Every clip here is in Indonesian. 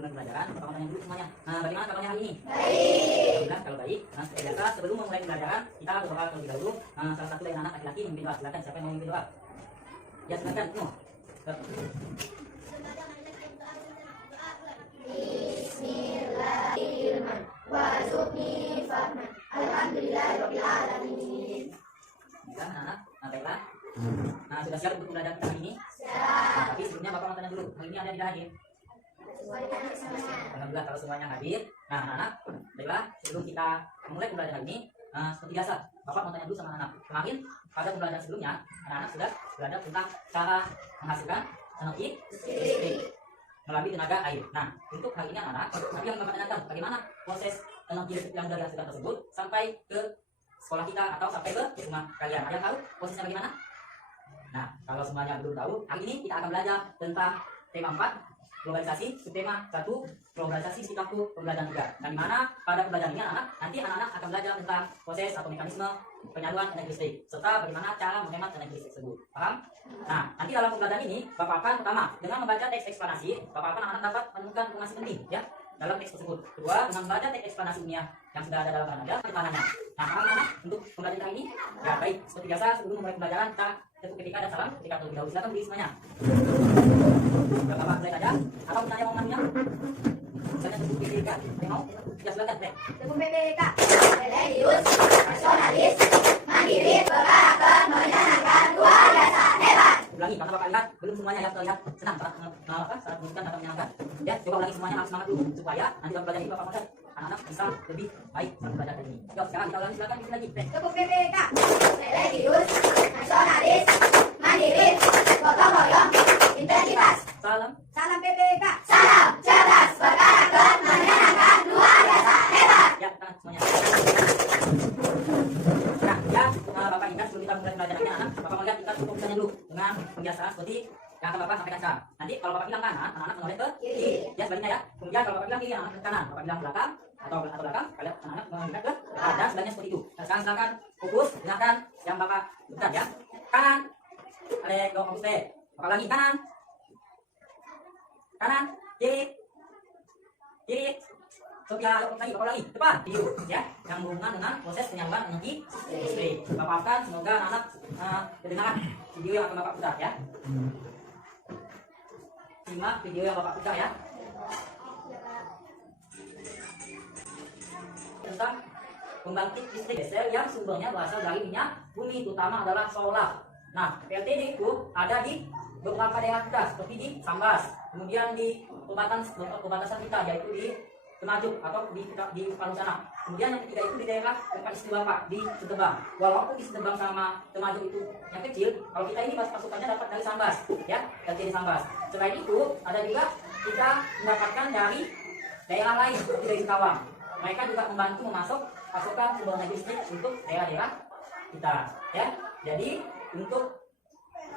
memulai pembelajaran, Bapak mau tanya dulu semuanya. Nah, bagaimana kabarnya hari ini? Baik. Kalau baik, nah seperti biasa sebelum memulai pembelajaran kita berdoa terlebih dahulu. Salah satu dari anak laki-laki memimpin doa. Silakan, siapa yang mau memimpin doa? Ya silakan, semua. Bismillahirrahmanirrahim. Warzuqni fahman. Alhamdulillahirabbil alamin. Baiklah, anak-anak. Nah, baiklah. Nah, sudah siap untuk pembelajaran kita hari ini? Nah, tapi sebelumnya Bapak mau tanya dulu, hari ini ada tidak hadir? Alhamdulillah kalau semuanya hadir. Nah, anak-anak, baiklah, sebelum kita memulai pembelajaran hari ini, seperti biasa, Bapak mau tanya dulu sama anak. Kemarin pada pembelajaran sebelumnya, anak-anak sudah belajar tentang cara menghasilkan energi listrik melalui tenaga air. Nah, untuk hari ini anak-anak, nanti yang Bapak tanyakan bagaimana proses energi listrik yang sudah dihasilkan tersebut sampai ke sekolah kita atau sampai ke rumah kalian. Ada yang tahu prosesnya bagaimana? Nah, kalau semuanya belum tahu, hari ini kita akan belajar tentang tema 4, globalisasi, subtema 1, globalisasi sikapku pembelajaran 3. Dan dimana pada pembelajaran ini anak-anak akan belajar tentang proses atau mekanisme penyaluran energi listrik serta bagaimana cara menghemat energi listrik tersebut. Paham? Nah, nanti dalam pembelajaran ini Bapak akan pertama dengan membaca teks eksplanasi, Bapak akan anak-anak dapat menemukan informasi penting ya dalam teks tersebut. Kedua, dengan membaca teks eksplanasi ilmiah yang sudah ada dalam Anda, pertanyaannya. Nah, paham anak untuk pembelajaran kali ini? Ya, baik. Seperti biasa sebelum memulai pembelajaran kita ketuk ketika dan salam ketika terlebih dahulu. Silakan berdiri semuanya. Sudah Bapak mulai saja atau bertanya mau manunya? Misalnya sebut BPK, ada yang mau? Ya silakan. Tepung BPK, religius, nasionalis, mandiri, berkarakter, menyenangkan, luar biasa, hebat. Ulangi, karena Bapak lihat belum semuanya yang terlihat senang saat menunjukkan dapat menyenangkan. Ya, coba ulangi semuanya harus semangat dulu supaya nanti dalam pelajaran ini Bapak melihat anak-anak bisa lebih baik dalam belajar ini. Yuk, sekarang kita ulangi, silakan bikin lagi. Tepung BPK, religius, nasionalis, mandiri, gotong royong, integritas. Salam BPK. Salam cerdas, berkarakter, menyenangkan, luar biasa, hebat. Ya, tangan semuanya. Nah, ya, Bapak ingat sebelum kita mulai pelajarannya anak, Bapak melihat kita cukup misalnya dulu dengan kebiasaan seperti yang akan Bapak sampaikan sekarang. Nanti kalau Bapak bilang kanan, anak-anak menoleh ke kiri. Ya, sebaliknya ya. Kemudian kalau Bapak bilang kiri, anak-anak ke kanan. Bapak bilang belakang atau belakang, kalian anak-anak menoleh ke depan dan sebaliknya seperti itu. Nah, sekarang silakan fokus, dengarkan yang Bapak lakukan ya. Kanan. Alek, go fokus deh. Bapak lagi kanan. Kanan, kiri. Kiri. Sofia, lagi, Bapak lagi, depan, video ya, yang berhubungan dengan proses penyaluran energi listrik. Bapak akan semoga anak-anak kedengaran video yang akan Bapak putar ya. Simak video yang Bapak putar ya. Tentang pembangkit listrik diesel yang sumbernya berasal dari minyak bumi, terutama adalah solar. Nah, PLTD itu ada di beberapa daerah kita, seperti di Sambas, kemudian di perbatasan kita, yaitu di Temajuk atau di Palu sana. Kemudian yang ketiga itu di daerah tempat istri Bapak di Setebang. Walaupun di Setebang sama Temajuk itu yang kecil, kalau kita ini pasukannya dapat dari Sambas, ya, dari Sambas. Selain itu ada juga kita mendapatkan dari daerah lain seperti dari Kawang. Mereka juga membantu memasuk pasukan sumber energi listrik untuk daerah-daerah kita, ya. Jadi untuk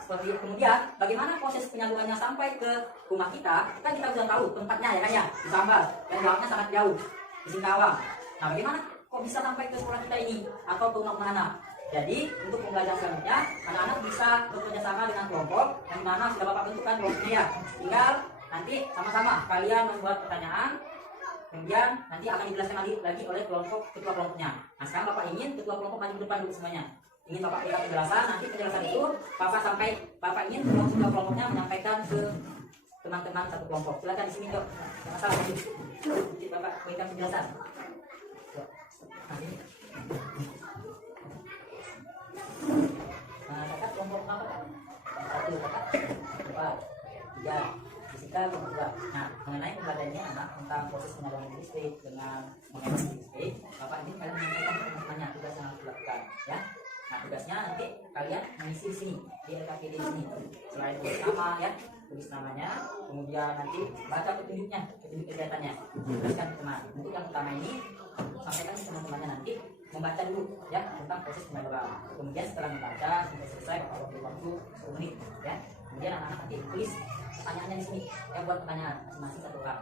seperti itu. Kemudian bagaimana proses penyalurannya sampai ke rumah kita, kan kita sudah tahu tempatnya ya kan ya, di Sambas, dan jaraknya sangat jauh di Singkawang. Nah, bagaimana kok bisa sampai ke sekolah kita ini atau ke rumah mana? Jadi untuk pembelajaran selanjutnya anak-anak bisa bekerja sama dengan kelompok yang mana sudah Bapak bentukkan kelompoknya ya. Tinggal nanti sama-sama kalian membuat pertanyaan, kemudian nanti akan dijelaskan lagi oleh ketua kelompoknya. Nah, sekarang Bapak ingin ketua kelompok maju ke depan dulu semuanya. Ingin Bapak berikan penjelasan, nanti penjelasan itu Bapak ingin ketua kelompoknya menyampaikan ke teman-teman satu kelompok. Silakan di sini dok. Jangan salah maju. Bapak berikan penjelasan. Nah, kakak kelompok apa kak? 1 kakak, 2, 3, fisika kelompok 2. Nah, mengenai pembelajarannya anak tentang proses penyaluran listrik dengan menghemat listrik, Bapak ingin kalian menyampaikan teman-temannya tugas yang harus dilakukan, ya. Nah, tugasnya nanti kalian mengisi di sini di LKPD di sini. Selain tulis nama ya, tulis namanya, kemudian nanti baca petunjuk kegiatannya, tuliskan ke teman. Untuk yang pertama ini sampaikan ke teman-temannya nanti membaca dulu ya tentang proses penyaluran. Kemudian setelah membaca sampai selesai Bapak beri waktu 10 menit ya. Kemudian anak-anak nanti tulis pertanyaannya di sini. Ya, buat pertanyaan masing-masing 1 orang.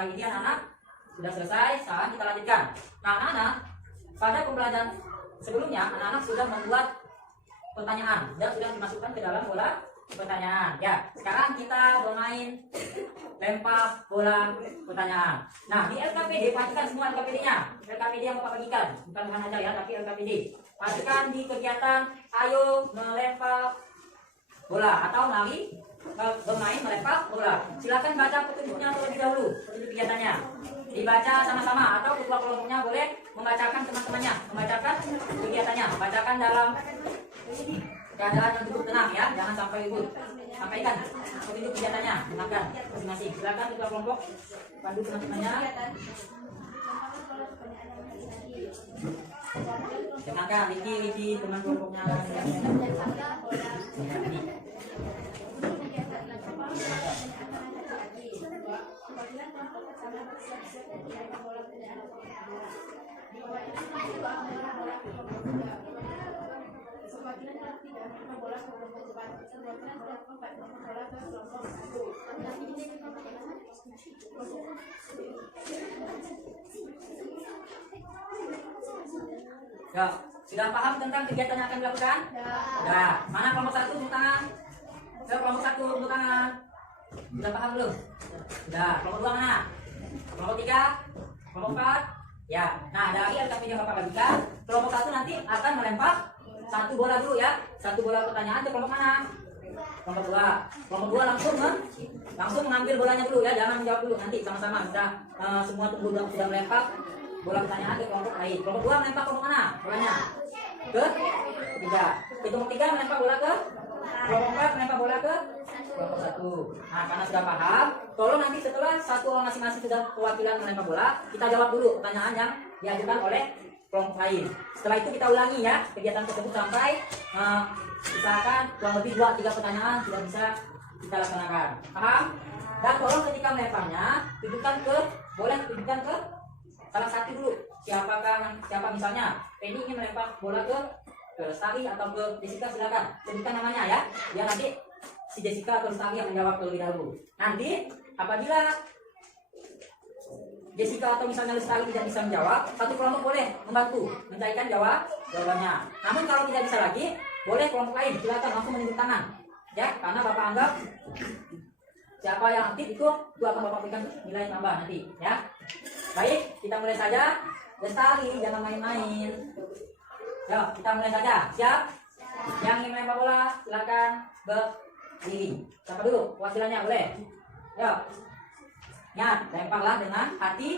kali ini anak-anak sudah selesai. Sekarang kita lanjutkan. Nah, anak-anak, pada pembelajaran sebelumnya anak-anak sudah membuat pertanyaan dan sudah dimasukkan ke dalam bola pertanyaan. Ya, sekarang kita bermain lempar bola pertanyaan. Nah, di LKPD pastikan semua LKPD-nya. LKPD yang Bapak bagikan, bukan Tuhan aja ya, tapi LKPD. Pastikan di kegiatan ayo melempar bola atau lari bermain melempar bola. Silakan baca petunjuknya terlebih dahulu, petunjuk kegiatannya. Dibaca sama-sama atau ketua kelompoknya boleh membacakan teman-temannya, membacakan kegiatannya, membacakan dalam keadaan yang cukup tenang ya, jangan sampai ribut. Sampaikan petunjuk kegiatannya, dengarkan masing-masing. Silakan ketua kelompok pandu teman-temannya. Dengarkan Riki teman kelompoknya. Ya, sudah paham tentang kegiatan yang akan dilakukan? Ya. Mana kelompok 1 tepuk tangan? Kelompok 1 tepuk tangan. Sudah paham belum? Sudah. Kelompok 2 mana? Kelompok 3? Kelompok 4? Ya. Nah, dari LKP yang Bapak bagikan, kelompok 1 nanti akan melempar 1 bola dulu ya. 1 bola pertanyaan ke kelompok mana? Kelompok 2. Kelompok 2 langsung mengambil bolanya dulu ya, jangan menjawab dulu, nanti sama-sama kita semua tunggu sudah melempar bola pertanyaan ke kelompok lain. Kelompok 2 melempar kelompok mana? Bolanya ke 3. Kelompok 3 melempar bola ke kelompok 4 melempar bola ke kelompok 1. Nah, karena sudah paham, tolong nanti setelah satu orang masing-masing sudah perwakilan melempar bola, kita jawab dulu pertanyaan yang diajukan oleh kelompok lain. Setelah itu kita ulangi ya kegiatan tersebut sampai misalkan kurang lebih 2-3 pertanyaan sudah bisa kita laksanakan. Paham? Dan tolong ketika melemparnya boleh tunjukkan ke salah satu dulu. Siapa misalnya Penny ingin melempar bola ke Lestari atau ke Jessica, silakan sebutkan namanya ya. Biar nanti si Jessica atau Lestari yang menjawab terlebih dahulu. Nanti apabila Jessica atau misalnya Lestari tidak bisa menjawab, satu kelompok boleh membantu mencarikan jawabannya. Namun kalau tidak bisa lagi, boleh kelompok lain silakan langsung menunjuk tangan. Ya, karena Bapak anggap siapa yang aktif itu akan Bapak berikan nilai tambah nanti ya. Baik, kita mulai saja. Lestari, jangan main-main. Yuk, kita mulai saja. Siap? Yang ingin melempar bola, silakan berdiri. Siapa dulu? Wasilannya boleh. Yuk. Ingat, lemparlah dengan hati.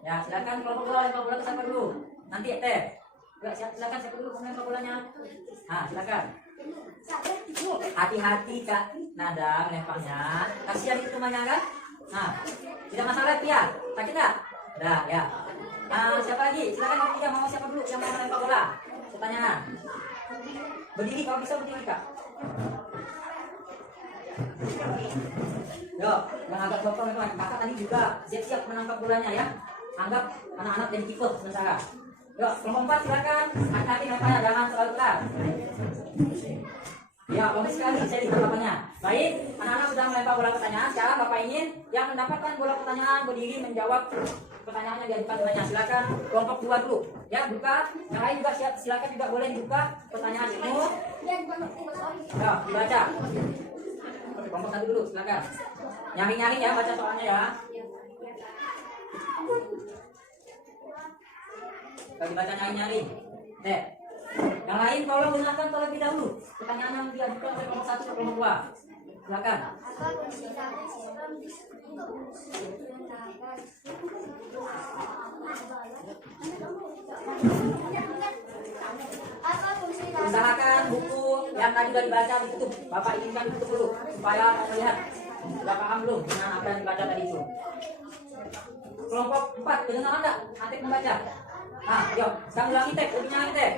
Ya, silakan kelompok 2 lempar bola ke siapa dulu? Nanti Teh. Silakan siapa dulu melempar bolanya. Nah, silakan. Hati-hati Kak Nada melemparnya. Kasihan itu temannya kan? Nah, tidak masalah Pia. Sakit tak? Udah ya. Nah, siapa lagi? Silakan kalau tidak mau siapa dulu yang mau melempar bola? Pertanyaan. Berdiri kalau bisa berdiri Kak. Yo, yang agak sokong memang. Kakak tadi juga siap-siap menangkap bolanya ya. Anggap anak-anak jadi kiper sementara. Yo, kelompok 4 silakan. Hati-hati melemparnya, jangan terlalu keras. Ya, bagus sekali saya lihat bapaknya. Baik, anak-anak sudah melempar bola pertanyaan. Sekarang Bapak ingin yang mendapatkan bola pertanyaan berdiri menjawab pertanyaan yang diajukan temannya. Silakan kelompok 2 dulu. Ya, buka. Yang lain juga silakan juga boleh dibuka pertanyaan semua. Ya, dibaca. Kelompok 1 dulu, silakan. Nyaring-nyaring ya baca soalnya ya. Kalau dibaca nyaring-nyaring. Yang lain tolong dengarkan terlebih dahulu pertanyaan yang diajukan oleh kelompok 1 ke kelompok 2. Silakan. Usahakan buku yang tadi sudah dibaca ditutup. Bapak inginkan ditutup dulu supaya melihat sudah paham belum dengan apa yang dibaca tadi itu. Kelompok 4 kedengaran enggak? Atik membaca. Nah, yuk, sekarang ulangi Teh, ulangi Teh.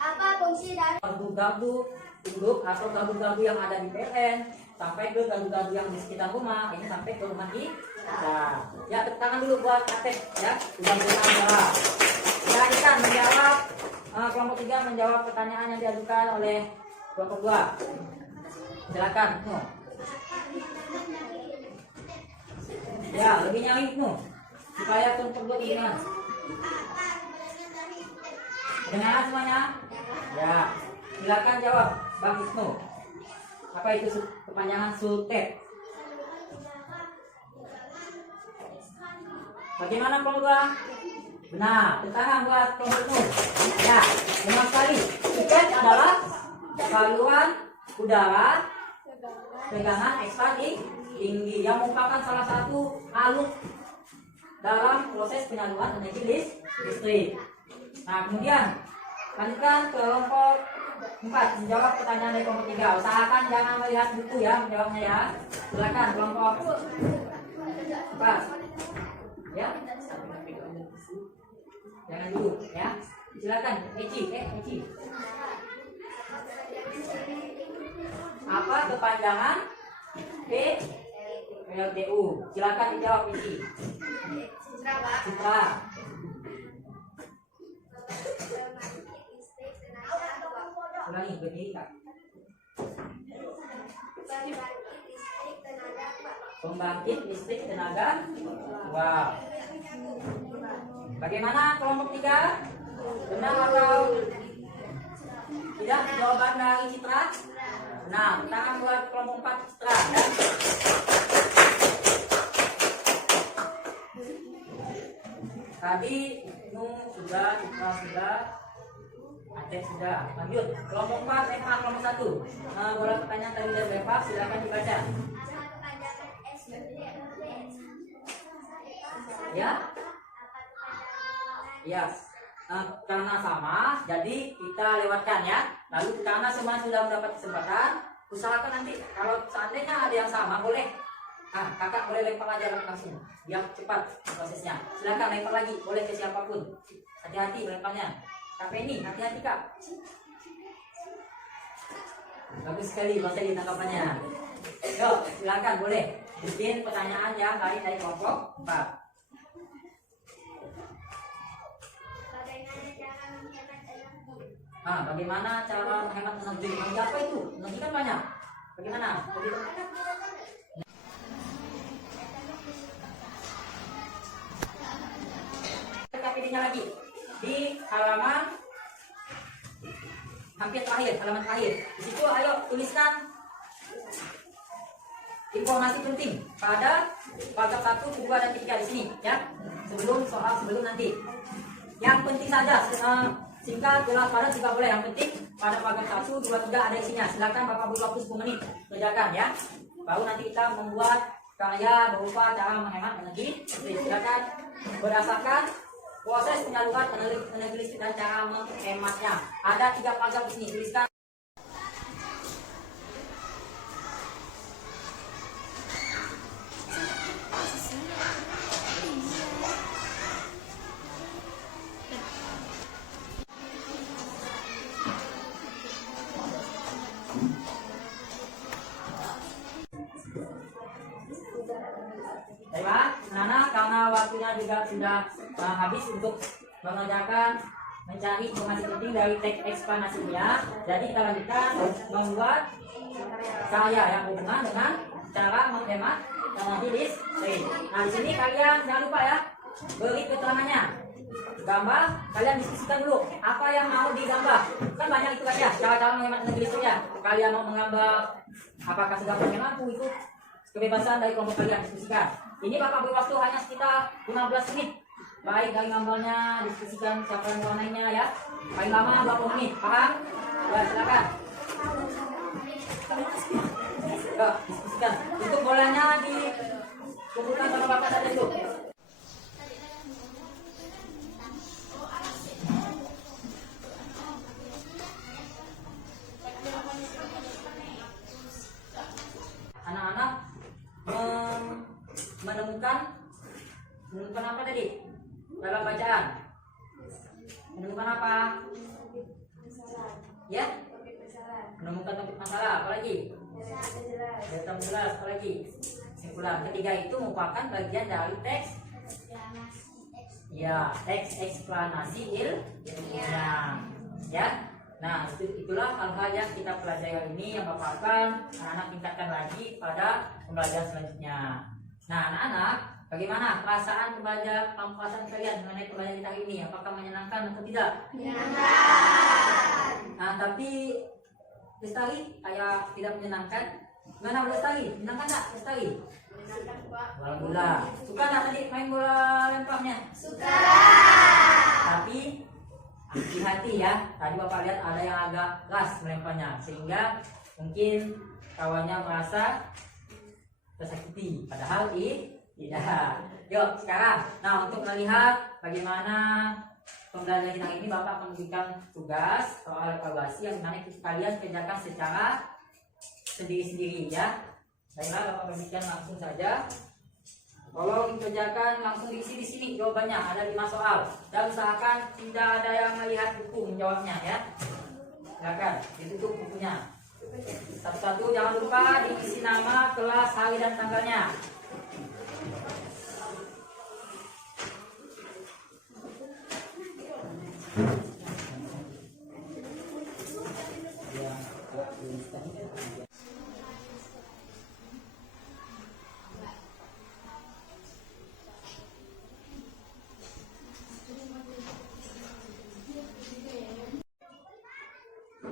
Apa fungsi dari Gardu-gardu induk atau gardu-gardu yang ada di PLN sampai ke gardu-gardu yang di sekitar rumah, ini sampai ke rumah kita. Ya, tepuk tangan dulu buat Atek ya. Sudah bertanya. Silakan menjawab. Kelompok 3 menjawab pertanyaan yang diajukan oleh kelompok 2. Silakan. Ya, lebih nyari itu supaya perlu diingat. Dengar semuanya? Ya, silakan jawab, Bang Isnu. Apa itu kepanjangan Sultet? Bagaimana kelompok dua? Benar, tangan buat kelompok itu. Ya, benar sekali. Sultet adalah saluran udara tegangan ekstra tinggi yang merupakan salah satu alur dalam proses penyaluran energi listrik. Nah, kemudian lanjutkan ke kelompok 4 menjawab pertanyaan dari kelompok 3. Usahakan jangan melihat buku ya menjawabnya ya. Silakan kelompok 4. Ya. Jangan dulu ya. Silakan Eci. Apa kepanjangan PLTU? Silakan dijawab Eci. Citra. Ulangi berdiri Kak. Pembangkit listrik tenaga. Wow. Bagaimana kelompok 3? Benar atau tidak jawaban dari Citra? Nah, tangan buat kelompok 4 Citra. Tadi sudah, Citra sudah, Aceh sudah. Lanjut, kelompok 4 Eva kelompok 1. Bola pertanyaan tadi dari Eva, silakan dibaca. Ya? Ya. Karena sama, jadi kita lewatkan ya. Lalu karena semua sudah mendapat kesempatan, usahakan nanti kalau seandainya ada yang sama boleh. Kakak boleh lempar aja langsung, biar cepat prosesnya. Silakan lempar lagi, boleh ke siapapun. Hati-hati lemparnya. Kak Penny, hati-hati Kak. Bagus sekali bahasa ditangkapannya. Yuk, silakan boleh bikin pertanyaan yang lain dari kelompok 4. Bagaimana cara menghemat energi? Energi apa itu? Energi kan banyak. Bagaimana? KPD-nya lagi di halaman hampir terakhir, halaman terakhir. Di situ ayo tuliskan informasi penting pada paragraf 1, 2, dan 3 di sini ya. Sebelum nanti. Yang penting saja singkat, jelas, padat juga boleh. Yang penting pada paragraf 1, 2, 3 ada isinya. Silakan Bapak beri waktu 10 menit kerjakan ya. Baru nanti kita membuat karya berupa cara menghemat energi. Silakan berdasarkan proses penyaluran energi listrik dan cara menghematnya. Ada 3 paragraf di sini. Tuliskan. Baiklah, Nana, karena waktunya juga sudah habis untuk mengerjakan mencari informasi penting dari teks eksplanasinya. Jadi kita lanjutkan membuat karya yang berhubungan dengan cara menghemat energi listrik. Nah, di sini kalian jangan lupa ya, beri keterangannya. Gambar, kalian diskusikan dulu apa yang mau digambar. Kan banyak itu kan ya, cara-cara menghemat energi listriknya. Kalian mau menggambar apakah sudah pakai lampu, itu kebebasan dari kelompok kalian, diskusikan. Ini Bapak beri waktu hanya sekitar 15 menit. Baik dari gambarnya, diskusikan siapa yang warnanya ya. Paling lama 20 menit, paham? Ya, silakan. Ya, diskusikan. Untuk bolanya dikumpulkan sama Bapak saja dulu. Anak-anak menemukan apa tadi dalam bacaan? Menemukan apa? Ya? Menemukan topik masalah. Apa lagi? Data jelas. Apa lagi? Kesimpulan. Ketiga itu merupakan bagian dari teks. Ya, teks eksplanasi ilmiah. Ya. Nah, itulah hal-hal yang kita pelajari hari ini yang Bapak akan anak-anak tingkatkan lagi pada pembelajaran selanjutnya. Nah, anak-anak, bagaimana perasaan perasaan kalian mengenai pembelajaran kita hari ini? Apakah menyenangkan atau tidak? Menyenangkan. Nah, tapi Lestari kayak tidak menyenangkan. Gimana Lestari? Menyenangkan tak Lestari? Menyenangkan, Pak. Bola. Suka nggak tadi main bola lemparnya? Suka. Tapi hati-hati ya. Tadi Bapak lihat ada yang agak keras melemparnya, sehingga mungkin kawannya merasa tersakiti. Padahal tidak. Yuk sekarang. Nah, untuk melihat bagaimana pembelajaran kita ini, Bapak akan memberikan tugas soal evaluasi yang mana kalian kerjakan secara sendiri-sendiri ya. Baiklah, Bapak berikan langsung saja. Tolong dikerjakan langsung diisi di sini jawabannya, ada 5 soal. Dan usahakan tidak ada yang melihat buku menjawabnya ya. Silakan ditutup bukunya. Satu-satu jangan lupa diisi nama, kelas, hari dan tanggalnya.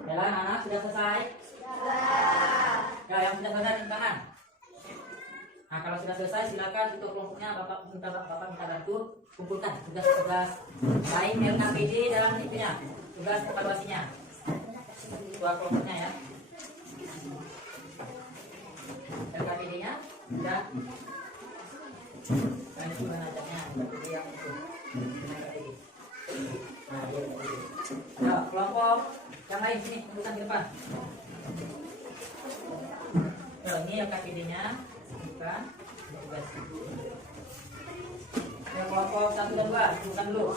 Jalan anak sudah selesai? Ya, yang sudah selesai tepuk tangan. Nah, kalau sudah selesai silakan untuk kelompoknya Bapak minta bantu kumpulkan tugas-tugas lain LKPD dan itunya, tugas evaluasinya. Dua kelompoknya ya. LKPD-nya sudah. Nah, itu ajaknya LKPD yang itu. LKPD. Nah, dia LKPD. Ya, kelompok yang lain sini, kumpulkan di depan. Ini LKPD-nya, bukan tugas. Ya, kelompok 1 dan 2, kumpulkan dulu.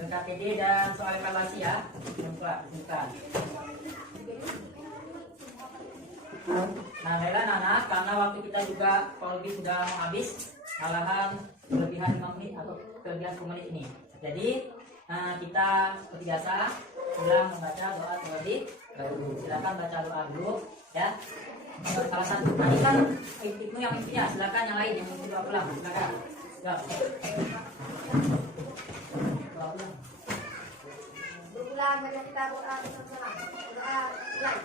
LKPD dan soal evaluasi ya, bukan. Nah, baiklah anak, karena waktu kita juga kalau lebih sudah mau habis, malahan kelebihan 5 menit atau kelebihan 10 menit ini. Jadi kita seperti biasa sedang membaca doa terlebih dahulu. Silakan baca doa dulu ya. Salah satu tadi kan itu yang intinya, silakan yang lain yang mau doa ulang, silakan. Ya. Doa ulang. Berulang baca kita doa bersama. Doa ulang.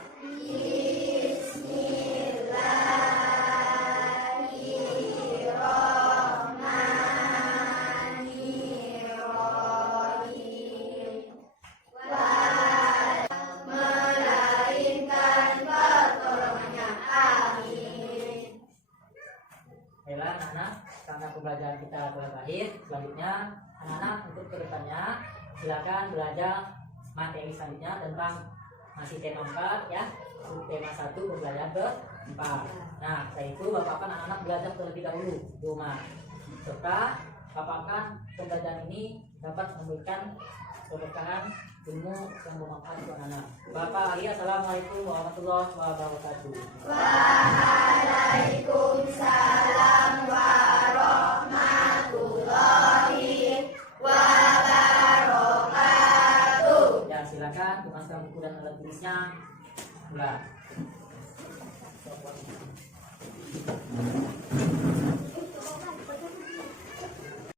Baiklah anak-anak, karena pembelajaran kita telah berakhir, selanjutnya anak-anak untuk kedepannya silakan belajar materi selanjutnya tentang masih tema 4 ya, tema 1 pembelajaran ke-4. Nah, setelah itu Bapak akan anak-anak belajar terlebih dahulu di rumah, serta Bapak akan pembelajaran ini dapat memberikan keberkahan ilmu yang bermanfaat untuk anak. Bapak Ali, assalamualaikum warahmatullahi wabarakatuh. Waalaikumsalam warahmatullahi wabarakatuh. Ya, silakan kemaskan buku dan alat tulisnya. Enggak.